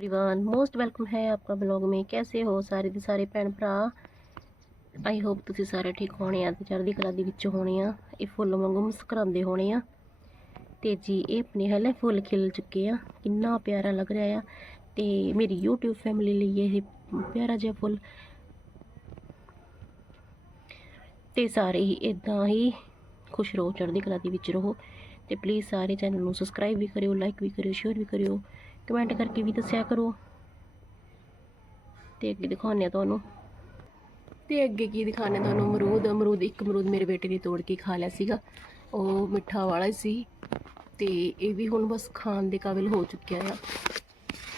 Everyone most welcome है आपका blog में कैसे ਹੋ ਸਾਰੇ ਦੇ ਸਾਰੇ ਭੈਣ ਭਰਾ ਆਈ ਹੋਪ ਤੁਸੀਂ ਸਾਰੇ ਠੀਕ ਹੋਣੇ ਆ ਤੇ ਚੜ੍ਹਦੀ ਕਲਾ ਦੇ ਵਿੱਚ ਹੋਣੇ ਆ ਇਹ ਫੁੱਲ ਵਾਂਗੂ ਮੁਸਕਰਾਉਂਦੇ ਹੋਣੇ ਆ ਤੇ ਜੀ ਇਹ ਆਪਣੇ ਹਲੇ ਫੁੱਲ ਖਿਲ ਚੁੱਕੇ ਆ ਕਿੰਨਾ ਪਿਆਰਾ ਲੱਗ ਰਿਹਾ ਆ ਤੇ ਮੇਰੀ YouTube ਫੈਮਿਲੀ ਲਈ ਇਹ ਪਿਆਰਾ ਜਿਹਾ ਫੁੱਲ ਤੇ ਸਾਰੇ ਹੀ ਇਦਾਂ ਹੀ ਖੁਸ਼ ਰਹੋ ਚੜ੍ਹਦੀ ਕਲਾ ਦੇ ਵਿੱਚ ਰਹੋ ਤੇ ਪਲੀਜ਼ ਸਾਰੇ ਚੈਨਲ ਨੂੰ ਸਬਸਕ੍ਰਾਈਬ ਵੀ ਕਰਿਓ ਲਾਈਕ ਵੀ ਕਰਿਓ ਸ਼ੇਅਰ ਵੀ ਕਰਿਓ ਕਮੈਂਟ ਕਰਕੇ ਵੀ ਦੱਸਿਆ ਕਰੋ। ਤੇ ਅੱਗੇ ਦਿਖਾਉਂਦੇ ਆ ਤੁਹਾਨੂੰ। ਤੇ ਅੱਗੇ ਕੀ ਦਿਖਾਣੇ ਤੁਹਾਨੂੰ? ਅਮਰੂਦ ਅਮਰੂਦ, ਇੱਕ ਅਮਰੂਦ ਮੇਰੇ ਬੇਟੇ ਨੇ ਤੋੜ ਕੇ ਖਾ ਲਿਆ ਸੀਗਾ। ਉਹ ਮਿੱਠਾ ਵਾਲਾ ਹੀ ਸੀ। ਤੇ ਇਹ ਵੀ ਹੁਣ ਬਸ ਖਾਣ ਦੇ ਕਾਬਿਲ ਹੋ ਚੁੱਕਿਆ ਆ।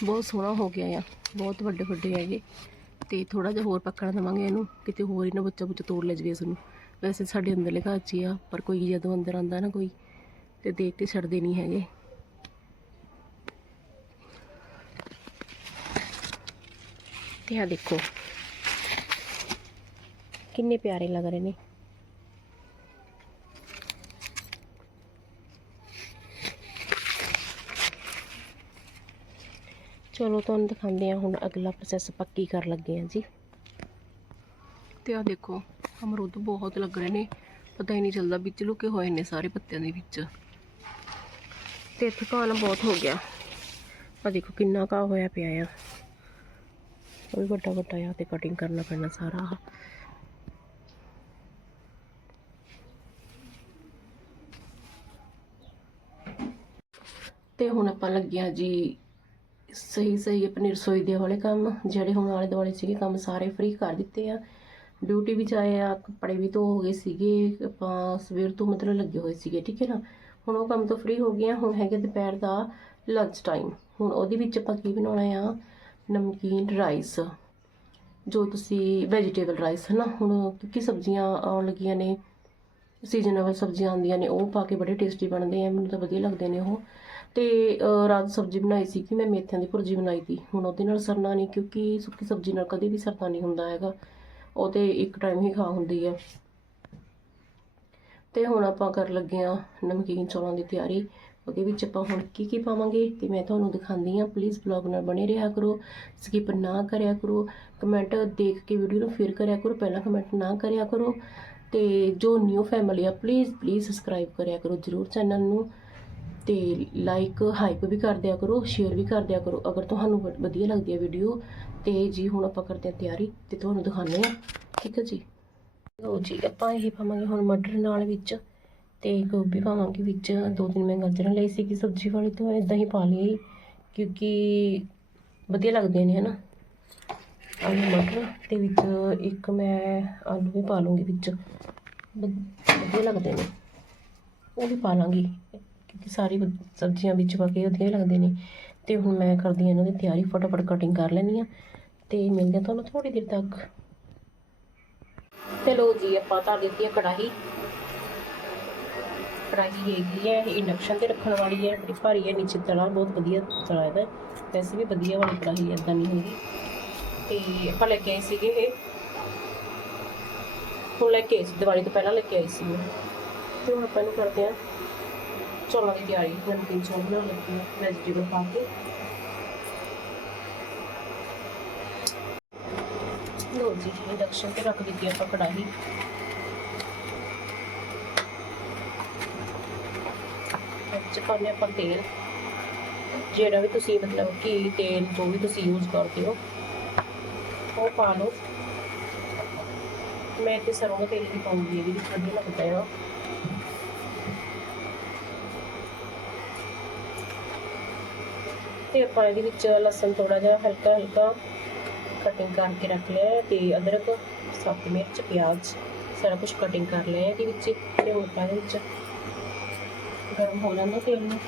ਬਹੁਤ ਸੋਹਣਾ ਹੋ ਗਿਆ ਆ। ਬਹੁਤ ਵੱਡੇ ਵੱਡੇ ਹੈਗੇ। ਤੇ ਥੋੜਾ ਜਿਹਾ ਹੋਰ ਪੱਕਣ ਦੇਵਾਂਗੇ ਇਹਨੂੰ। ਕਿਤੇ ਹੋਰ ਹੀ ਨਾ ਬੱਚਾ ਬੁੱਚਾ ਤੋੜ ਲੈ ਜਵੇ ਇਸ ਨੂੰ। ਵੈਸੇ ਸਾਡੇ ਅੰਦਰਲੇ ਘਰ 'ਚ ਆ, ਪਰ ਕੋਈ ਜਦੋਂ ਅੰਦਰ ਆਂਦਾ ਨਾ ਕੋਈ, ਤੇ ਦੇਖ ਕੇ ਛੱਡਦੇ ਨਹੀਂ ਹੈਗੇ। ਤੇ ਆ ਦੇਖੋ। ਕਿੰਨੇ ਪਿਆਰੇ ਲੱਗ ਰਹੇ ਨੇ। ਚਲੋ, ਤੁਹਾਨੂੰ ਦਿਖਾਉਂਦੇ ਆ ਹੁਣ ਅਗਲਾ ਪ੍ਰੋਸੈਸ ਪੱਕੀ ਕਰ ਲੱਗੇ ਆ ਜੀ। ਤੇ ਆ ਦੇਖੋ, ਅਮਰੂਦ ਬਹੁਤ ਲੱਗ ਰਹੇ ਨੇ। ਪਤਾ ਹੀ ਨਹੀਂ ਚੱਲਦਾ ਵਿੱਚ ਲੁਕੇ ਹੋਏ ਨੇ ਸਾਰੇ ਪੱਤਿਆਂ ਦੇ ਵਿੱਚ। ਤੇ ਥਕਾਨ ਬਹੁਤ ਹੋ ਗਿਆ। ਆ ਦੇਖੋ, ਕਿੰਨਾ ਘਾਹ ਹੋਇਆ ਪਿਆ ਆ। ਉਹ ਵੀ ਵੱਡਾ ਵੱਡਾ ਆ ਤੇ ਕਟਿੰਗ ਕਰਨਾ ਪੈਣਾ ਸਾਰਾ ਆਹ। ਤੇ ਹੁਣ ਆਪਾਂ ਲੱਗਿਆ ਜੀ ਸਹੀ ਸਹੀ ਆਪਣੀ ਰਸੋਈ ਦੇ ਵਾਲੇ ਕੰਮ, ਜਿਹੜੇ ਹੁਣ ਆਲੇ ਦੁਆਲੇ ਸੀਗੇ ਕੰਮ ਸਾਰੇ ਫ੍ਰੀ ਕਰ ਦਿੱਤੇ ਆ। ਡਿਊਟੀ ਵੀ ਜਾਏ ਆ, ਕੱਪੜੇ ਵੀ ਧੋ ਹੋ ਗਏ ਸੀਗੇ, ਆਪਾਂ ਸਵੇਰ ਤੋਂ ਮਤਲਬ ਲੱਗੇ ਹੋਏ ਸੀਗੇ, ਠੀਕ ਹੈ ਨਾ? ਹੁਣ ਉਹ ਕੰਮ ਤੋਂ ਫ੍ਰੀ ਹੋ ਗਏ ਆ, ਹੁਣ ਹੈਗੇ ਦੁਪਹਿਰ ਦਾ ਲੰਚ ਟਾਈਮ ਹੁਣ ਉਹਦੇ ਵਿੱਚ ਆਪਾਂ ਕੀ ਬਣਾਉਣਾ ਆ? ਨਮਕੀਨ ਰਾਈਸ, ਜੋ ਤੁਸੀਂ ਵੈਜੀਟੇਬਲ ਰਾਈਸ ਹੈ ਨਾ ਹੁਣ ਕਿਉਂਕਿ ਸਬਜ਼ੀਆਂ ਆਉਣ ਲੱਗੀਆਂ ਨੇ ਸੀਜ਼ਨੇਬਲ ਸਬਜ਼ੀਆਂ ਆਉਂਦੀਆਂ ਨੇ, ਉਹ ਪਾ ਕੇ ਬੜੇ ਟੇਸਟੀ ਬਣਦੇ ਆ, ਮੈਨੂੰ ਤਾਂ ਵਧੀਆ ਲੱਗਦੇ ਨੇ ਉਹ। ਤੇ ਰਾਤ ਸਬਜ਼ੀ ਬਣਾਈ ਸੀ ਕਿ ਮੈਂ ਮੇਥਿਆਂ ਦੀ ਭੁਰਜੀ ਬਣਾਈ ਤੀ ਹੁਣ ਉਹਦੇ ਨਾਲ ਸਰਨਾ ਨਹੀਂ, ਕਿਉਂਕਿ ਸੁੱਕੀ ਸਬਜ਼ੀ ਨਾਲ ਕਦੇ ਵੀ ਸਰਨਾ ਨਹੀਂ ਹੁੰਦਾ ਹੈਗਾ, ਉਹ ਤੇ ਇੱਕ ਟਾਈਮ ਹੀ ਖਾ ਹੁੰਦੀ ਹੈ ਤੇ ਹੁਣ ਆਪਾਂ ਕਰ ਲੱਗੇ ਆ ਨਮਕੀਨ ਚੌਲਾਂ ਦੀ ਤਿਆਰੀ। ਉਹਦੇ ਵਿੱਚ ਆਪਾਂ ਹੁਣ ਕੀ ਕੀ ਪਾਵਾਂਗੇ ਤੇ ਮੈਂ ਤੁਹਾਨੂੰ ਦਿਖਾਉਂਦੀ ਆ ਪਲੀਜ਼ ਬਲੌਗ ਨਾਲ ਬਣੇ ਰਿਹਾ ਕਰੋ ਸਕਿਪ ਨਾ ਕਰਿਆ ਕਰੋ ਕਮੈਂਟ ਦੇਖ ਕੇ ਵੀਡੀਓ ਨੂੰ ਫਿਰ ਕਰਿਆ ਕਰੋ, ਪਹਿਲਾਂ ਕਮੈਂਟ ਨਾ ਕਰਿਆ ਕਰੋ ਤੇ ਜੋ ਨਿਊ ਫੈਮਿਲੀ ਆ ਪਲੀਜ਼ ਪਲੀਜ਼ ਸਬਸਕ੍ਰਾਈਬ ਕਰਿਆ ਕਰੋ ਜਰੂਰ ਚੈਨਲ ਨੂੰ ਤੇ ਲਾਈਕ ਹਾਈਪ ਵੀ ਕਰ ਦਿਆ ਕਰੋ ਸ਼ੇਅਰ ਵੀ ਕਰ ਦਿਆ ਕਰੋ, ਅਗਰ ਤੁਹਾਨੂੰ ਵ- ਵਧੀਆ ਲੱਗਦੀ ਹੈ ਵੀਡੀਓ ਤੇ ਜੀ ਹੁਣ ਆਪਾਂ ਕਰਦੇ ਹਾਂ ਤਿਆਰੀ ਤੇ ਤੁਹਾਨੂੰ ਦਿਖਾਉਂਦੇ ਹਾਂ। ਠੀਕ ਹੈ ਜੀ? ਲਓ ਜੀ, ਆਪਾਂ ਇਹ ਪਾਵਾਂਗੇ ਹੁਣ ਮਟਰ ਨਾਲ ਵਿੱਚ। ਅਤੇ ਗੋਭੀ ਪਾਵਾਂਗੇ ਵਿੱਚ। ਦੋ ਤਿੰਨ ਮੈਂ ਗਾਜਰਾਂ ਲਈ ਸੀਗੀ, ਸਬਜ਼ੀ ਵਾਲੀ ਤੋਂ ਇਦਾਂ ਹੀ ਪਾ ਲਈ, ਕਿਉਂਕਿ ਵਧੀਆ ਲੱਗਦੇ ਨੇ, ਹਨਾ? ਆਲੂ, ਮਟਰ ਤੇ ਵਿੱਚ ਇੱਕ ਮੈਂ ਆਲੂ ਵੀ ਪਾ ਲੂੰਗੀ ਵਿੱਚ। ਵਧ- ਵਧੀਆ ਲੱਗਦੇ ਨੇ। ਉਹ ਵੀ ਪਾ ਲਾਂਗੀ, ਕਿਉਂਕਿ ਸਾਰੀ ਸਬਜ਼ੀਆਂ ਵਿੱਚ ਪਾ ਕੇ ਵਧੀਆ ਲੱਗਦੇ ਨੇ। ਤੇ ਹੁਣ ਮੈਂ ਕਰਦੀ ਹਾਂ ਇਹਨਾਂ ਦੀ ਤਿਆਰੀ, ਫਟਾਫਟ ਕਟਿੰਗ ਕਰ ਲੈਂਦੀ ਹਾਂ ਤੇ ਮਿਲਦੇ ਤੁਹਾਨੂੰ ਥੋੜੀ ਦੇਰ ਤੱਕ। ਤੇ ਲੋ ਜੀ, ਆਪਾਂ ਧਰ ਦਿੱਤੀ ਕੜਾਹੀ। ਕੜਾਹੀ ਹੈਗੀ ਹੈ, ਇਹ ਇੰਡਕਸ਼ਨ ਤੇ ਰੱਖਣ ਵਾਲੀ ਹੈ ਬੜੀ ਭਾਰੀ ਹੈ, ਨੀਚੇ ਤਲਾ, ਬਹੁਤ ਵਧੀਆ ਤਲਾ ਇਹਦਾ। ਵੈਸੇ ਵੀ ਵਧੀਆ ਵਾਲੀ ਕੜਾਹੀ ਹੈ ਇਦਾਂ ਨਹੀਂ ਹੈਗੀ। ਤੇ ਆਪਾਂ ਲੈ ਕੇ ਆਏ ਸੀਗੇ ਇਹ। ਹੁਣ ਲੈ ਕੇ ਆਏ ਸੀ, ਦੀਵਾਲੀ ਤੋਂ ਪਹਿਲਾਂ ਲੈ ਕੇ ਆਈ ਸੀ ਤੇ ਹੁਣ ਆਪਾਂ ਇਹਨੂੰ ਕਰਦੇ ਹਾਂ ਚੌਲਾਂ ਦੀ ਤਿਆਰੀ। ਨਮਕੀਨ ਚੌਲ ਬਣਾਉਣ ਲੱਗੀ ਆ ਵੈਜੀਟੇਬਲ ਪਾ ਕੇ। ਲੋ ਜੀ ਇੰਡਕਸ਼ਨ ਤੇ ਰੱਖ ਦਿੱਤੀ ਆਪਾਂ ਕੜਾਹੀ ਵਿੱਚ ਪਾਉਂਦੇ ਆਪਾਂ ਤੇਲ, ਜਿਹੜਾ ਵੀ ਤੁਸੀਂ ਮਤਲਬ ਕਿ ਤੇਲ ਜੋ ਵੀ ਤੁਸੀਂ ਯੂਜ਼ ਕਰਦੇ ਹੋ, ਉਹ ਪਾ ਲਓ। ਮੈਂ ਤੇ ਸਰੋਂ ਦਾ ਤੇਲ ਹੀ ਪਾਉਂਦੀ ਇਹ ਵੀ ਵਧੀਆ ਲੱਗਦਾ ਹੈ। ਤੇ ਆਪਾਂ ਇਹਦੇ ਵਿੱਚ ਲਸਣ ਥੋੜਾ ਜਿਹਾ ਹਲਕਾ ਹਲਕਾ ਕਟਿੰਗ ਕਰਕੇ ਰੱਖ ਲਿਆ ਹੈ ਤੇ ਅਦਰਕ, ਸੱਤ ਮਿਰਚ, ਪਿਆਜ਼, ਸਾਰਾ ਕੁਝ ਕਟਿੰਗ ਕਰ ਲਿਆ ਇਹਦੇ ਵਿੱਚ ਤੇ ਹੁਣ ਆਪਾਂ ਇਹਦੇ ਵਿੱਚ। ਗਰਮ ਹੋ ਜਾਂਦਾ ਤੇਲ ਨੂੰ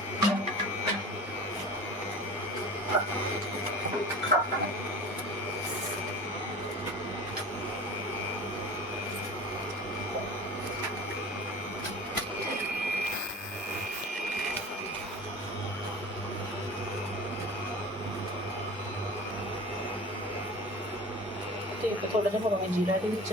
ਤੇ ਇੱਕ ਥੋੜਾ ਜਿਹਾ ਪਾਵਾਂਗੇ ਜੀਰਾ ਇਹਦੇ ਵਿੱਚ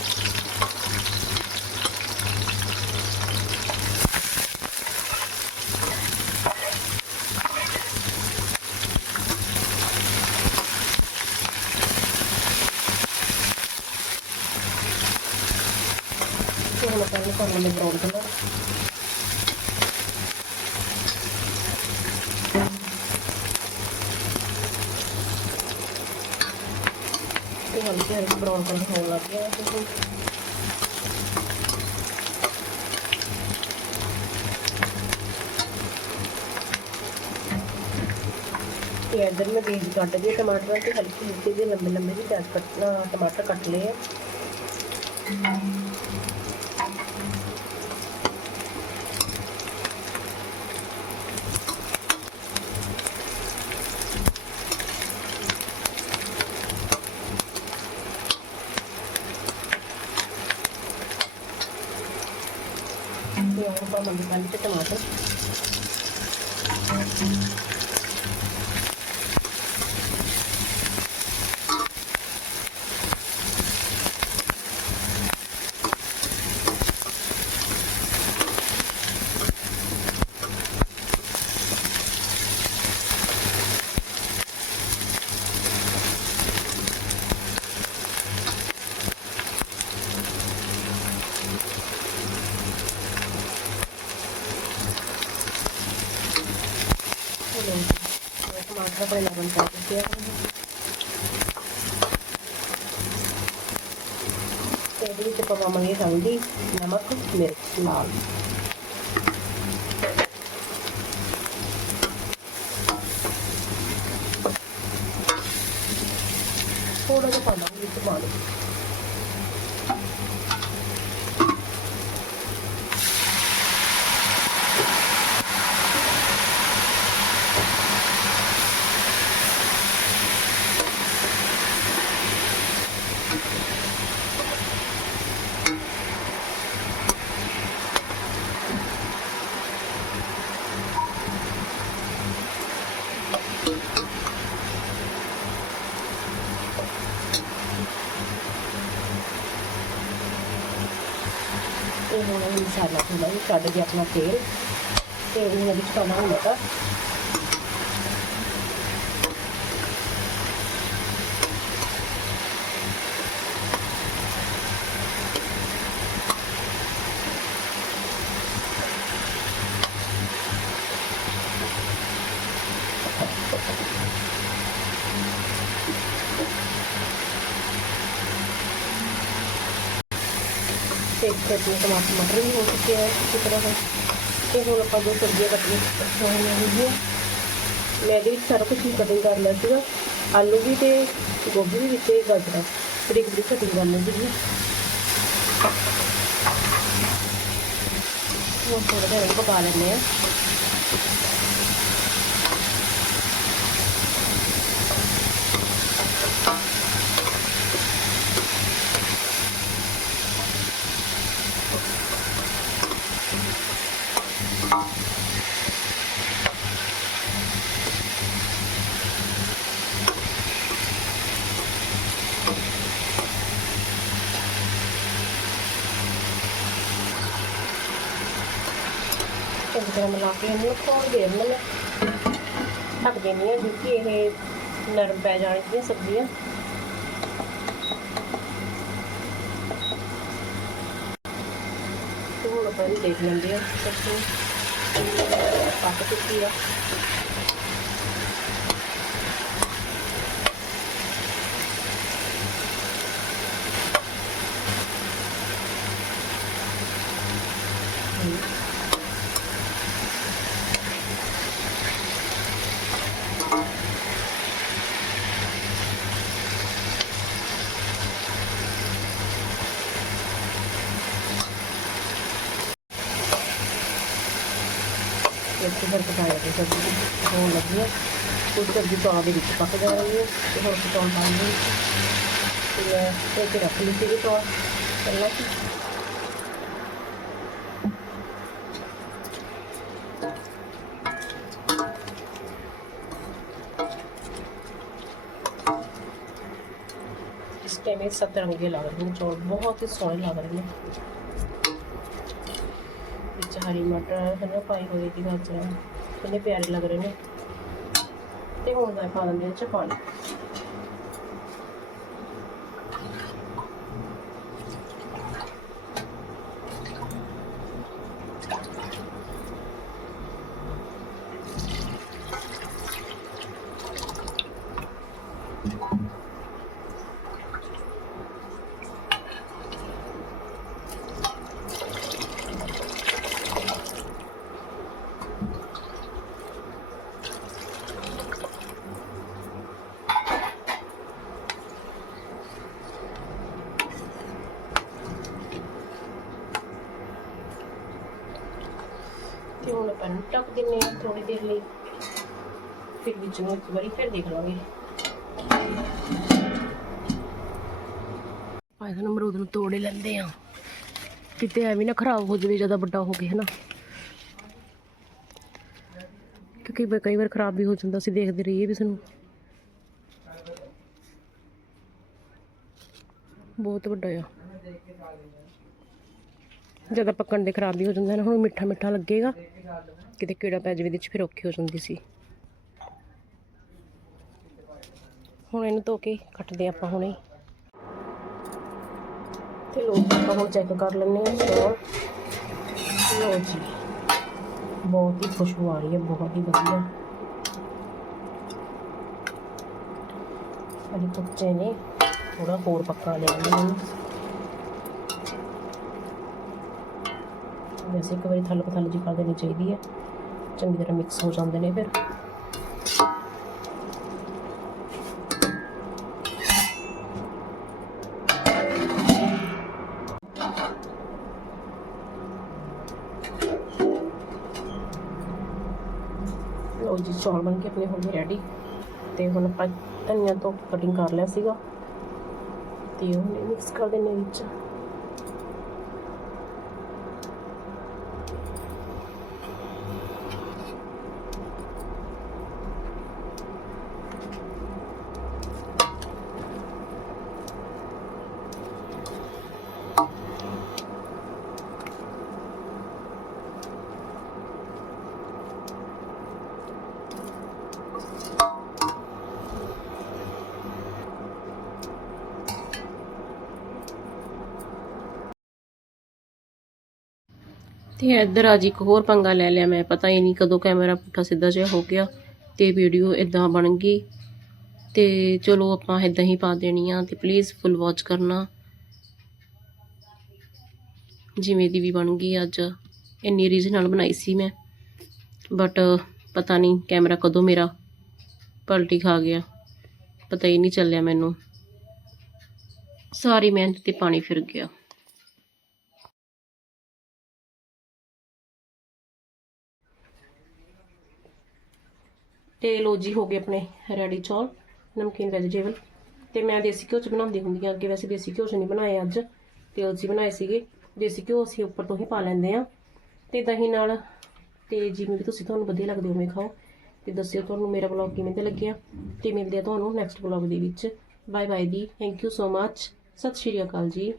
ਹੁਣ ਆਪਾਂ ਇਹਨੂੰ ਕਰਨਾ ਮੈਂ ਬਰਾਊਨ ਕਲਰ ਤੇ ਹਲਕੀ ਹਲਕੀ ਬਰਾਊਨ ਕਲਰ ਹੋਣ ਲੱਗ ਗਿਆ ਹੈ ਤੇ ਤੇ ਇਧਰ ਮੈਂ ਬੀਜ ਕੱਟ ਦਿਏ ਟਮਾਟਰਾਂ ਤੇ ਹਲਕੀ ਹਲਕੀ ਜਿਹੇ ਲੰਬੇ ਲੰਬੇ ਜਿਹੇ ਪਿਆਜ਼ ਕੱਟਣਾ ਟਮਾਟਰ ਕੱਟ ਲਏ ਆ ਤੇ ਹੁਣ ਆਪਾਂ ਮੰਗੀ ਟਮਾਟਰ ਆਪਣੇ ਇਹਦੇ ਵਿੱਚ ਪਾਵਾਂਗੇ ਹਲਦੀ ਨਮਕ ਮਿਰਚ ਲਾਲ। ਥੋੜਾ ਜਿਹਾ ਪਾਵਾਂਗੇ ਵਿੱਚ ਪਾਣੀ ਇਹ ਹੁਣ ਇਹ ਮਸਾਲਾ ਥੋੜਾ ਜਿਹਾ ਕੱਢ ਕੇ ਆਪਣਾ ਤੇਲ ਤੇ ਇਹਦੇ ਵਿੱਚ ਪਾਵਾਂਗੇ ਮਟਰ ਤੇ ਇੱਕ ਆਪਣੇ ਟਮਾਟਰ ਮਟਰ ਵੀ ਹੋ ਚੁੱਕੇ ਹੈ ਇਸੇ ਤਰ੍ਹਾਂ ਨਾਲ ਤੇ ਹੁਣ ਆਪਾਂ ਜੋ ਸਬਜ਼ੀਆਂ ਕੱਟਣੀਆਂ ਹੋਣੀਆਂ ਹੈਗੀਆਂ ਮੈਂ ਇਹਦੇ ਵਿੱਚ ਸਾਰਾ ਕੁਝ ਹੀ ਕਟਿੰਗ ਕਰ ਲਿਆ ਸੀਗਾ ਆਲੂ ਵੀ ਤੇ ਗੋਭੀ ਵੀ ਵਿੱਚ ਤੇ ਗਾਜਰਾਂ ਬਰੀਕ ਬਰੀਕ ਕਟਿੰਗ ਕਰ ਲਈ ਸੀਗੀ ਹੁਣ ਥੋੜਾ ਤਰ੍ਹਾਂ ਮਿਲਾ ਕੇ ਇਹਨੂੰ ਥੋੜੀ ਦੇਰ ਨੂੰ ਮੈਂ। ਢੱਕ ਦੇਣੀ ਹੈ ਕਿਉਂਕਿ ਇਹ ਨਰਮ ਪੈ ਜਾਣਗੀਆਂ ਸਬਜ਼ੀਆਂ। ਤੇ ਹੁਣ ਆਪਾਂ ਦੇਖ ਲੈਂਦੇ ਆ ਸਬਜ਼ੀ ਪੱਕ ਚੁੱਕੀ ਆ। ਸਬਜ਼ੀ ਹੋਣ ਲੱਗੀ ਹੈ ਕੁਝ ਸਬਜ਼ੀ ਪਾਉਣ ਦੇ ਵਿੱਚ ਪੱਕ ਜਾ ਰਹੀ ਹੈ ਤੇ ਹੋਰ ਪਕਾਉਣ ਪਾਉਣ ਦੇ ਤੇ ਮੈਂ ਧੋ ਕੇ ਰੱਖ ਲਈ ਸੀਗੀ ਤੋਂ ਪਹਿਲਾਂ ਕਿ इस टाइम सब तिरंगे लग रहे हैं चौल बहुत ही सोहने लग रहे हैं हरी मटर है ना पाई हुई थी गाजर ਲੱਗ ਰਹੇ ਨੇ। ਤੇ ਹੁਣ ਮੈਂ ਪਾ ਦਿੰਦੀ ਹਾਂ ਇਹ 'ਚ ਪਾਣੀ ਤੇ ਹੁਣ ਆਪਾਂ ਨੂੰ ਢੱਕ ਦਿੰਨੇ ਆ ਥੋੜੀ ਦੇਰ ਲਈ। ਫਿਰ ਵਿੱਚ ਨੂੰ ਇੱਕ ਵਾਰੀ ਫਿਰ ਦੇਖ ਲਾਂਗੇ। ਆਏ ਤਾਂ ਅਮਰੂਦ ਨੂੰ ਤੋੜ ਲੈਂਦੇ ਆ। ਕਿਤੇ ਐਵੇਂ ਨਾ ਖਰਾਬ ਹੋ ਜਾਵੇ, ਜ਼ਿਆਦਾ ਵੱਡਾ ਹੋ ਗਿਆ ਹਨਾ। ਕਿਉਂਕਿ ਕਈ ਵਾਰ ਖਰਾਬ ਵੀ ਹੋ ਜਾਂਦਾ ਸੀ ਦੇਖਦੇ ਰਹੀਏ ਵੀ ਸਾਨੂੰ। ਬਹੁਤ ਵੱਡਾ ਆ। ਜ਼ਿਆਦਾ ਪੱਕਣ ਦੇ ਖਰਾਬ ਵੀ ਹੋ ਜਾਂਦਾ ਨਾ, ਹੁਣ ਮਿੱਠਾ ਮਿੱਠਾ ਲੱਗੇਗਾ। ਕਿਤੇ ਕੀੜਾ ਪੈ ਜਾਵੇ ਇਹਦੇ ਚ ਫਿਰ ਔਖੀ ਹੋ ਜਾਂਦੀ ਸੀ। ਹੁਣ ਇਹਨੂੰ ਧੋ ਕੇ ਕੱਟਦੇ ਆਪਾਂ ਹੁਣੇ। ਤੇ ਲੋ ਆਪਾਂ ਹੁਣ ਚੈੱਕ ਕਰ ਲੈਂਦੇ ਹਾਂ ਚੌਲ ਲੋ ਜੀ, ਬਹੁਤ ਹੀ ਖੁਸ਼ਬੂ ਆ ਰਹੀ ਹੈ, ਬਹੁਤ ਹੀ ਵਧੀਆ। ਅਲੀ ਕੱਚੇ ਨੇ ਥੋੜਾ ਹੋਰ ਪੱਕਾ ਲੈਣਾ ਇਹਨੂੰ। ਵੈਸੇ ਇੱਕ ਵਾਰੀ ਥੱਲ ਪਥੱਲ ਜੀ ਕਰ ਦੇਣੀ ਚਾਹੀਦੀ ਹੈ। ਚੰਗੀ ਤਰ੍ਹਾਂ ਮਿਕਸ ਹੋ ਜਾਂਦੇ ਨੇ ਫਿਰ ਲੋ ਜੀ, ਚੌਲ ਬਣ ਕੇ ਆਪਣੇ ਹੋ ਗਏ ਰੈਡੀ ਤੇ ਹੁਣ ਆਪਾਂ ਧਨੀਆ ਤੋਂ ਕਟਿੰਗ ਕਰ ਲਿਆ ਸੀਗਾ। ਤੇ ਉਹ ਮਿਕਸ ਕਰ ਦਿੰਨੇ ਵਿੱਚ। ਤੇ ਇੱਧਰ ਅੱਜ ਇੱਕ ਹੋਰ ਪੰਗਾ ਲੈ ਲਿਆ ਮੈਂ, ਪਤਾ ਹੀ ਨਹੀਂ ਕਦੋਂ ਕੈਮਰਾ ਪੁੱਠਾ ਸਿੱਧਾ ਜਿਹਾ ਹੋ ਗਿਆ ਤੇ ਵੀਡੀਓ ਇਦਾਂ ਬਣ ਗਈ। ਤੇ ਚਲੋ ਆਪਾਂ ਇਦਾਂ ਹੀ ਪਾ ਦੇਣੀ ਆ ਤੇ ਪਲੀਜ਼ ਫੁੱਲ ਵਾਚ ਕਰਨਾ। ਜਿਵੇਂ ਦੀ ਵੀ ਬਣ ਗਈ ਅੱਜ, ਇੰਨੀ ਰੀਝ ਨਾਲ ਬਣਾਈ ਸੀ ਮੈਂ। ਬਟ ਪਤਾ ਨਹੀਂ ਕੈਮਰਾ ਕਦੋਂ ਮੇਰਾ ਪਲਟੀ ਖਾ ਗਿਆ। ਪਤਾ ਹੀ ਨਹੀਂ ਚੱਲਿਆ ਮੈਨੂੰ। ਸਾਰੀ ਮਿਹਨਤ ਤੇ ਪਾਣੀ ਫਿਰ ਗਿਆ। ਤੇ ਲੋ ਜੀ ਹੋ ਗਏ ਆਪਣੇ ਰੈਡੀ ਚੌਲ, ਨਮਕੀਨ ਵੈਜੀਟੇਬਲ ਤੇ ਮੈਂ ਦੇਸੀ ਘਿਓ ਚ ਬਣਾਉਂਦੀ ਹੁੰਦੀ ਆ ਅੱਗੇ ਵੈਸੇ ਦੇਸੀ ਘਿਓ ਚ ਨਹੀਂ ਬਣਾਏ ਅੱਜ ਤੇਲ 'ਚ ਬਣਾਏ ਸੀਗੇ। ਦੇਸੀ ਘਿਓ ਅਸੀਂ ਉੱਪਰ ਤੋਂ ਹੀ ਪਾ ਲੈਂਦੇ ਆ ਤੇ ਦਹੀਂ ਨਾਲ ਤੇ ਜਿਵੇਂ ਵੀ ਤੁਸੀਂ ਤੁਹਾਨੂੰ ਵਧੀਆ ਲੱਗਦੇ ਉਵੇਂ ਖਾਓ। ਤੇ ਦੱਸਿਓ ਤੁਹਾਨੂੰ ਮੇਰਾ ਵਲੌਗ ਕਿਵੇਂ ਦਾ ਲੱਗਿਆ ਤੇ ਮਿਲਦੇ ਆ ਤੁਹਾਨੂੰ ਨੈਕਸਟ ਵਲੌਗ ਦੇ ਵਿੱਚ। ਬਾਏ ਬਾਏ ਦੀ ਥੈਂਕ ਯੂ ਸੋ ਮੱਚ ਸਤਿ ਸ਼੍ਰੀ ਅਕਾਲ ਜੀ।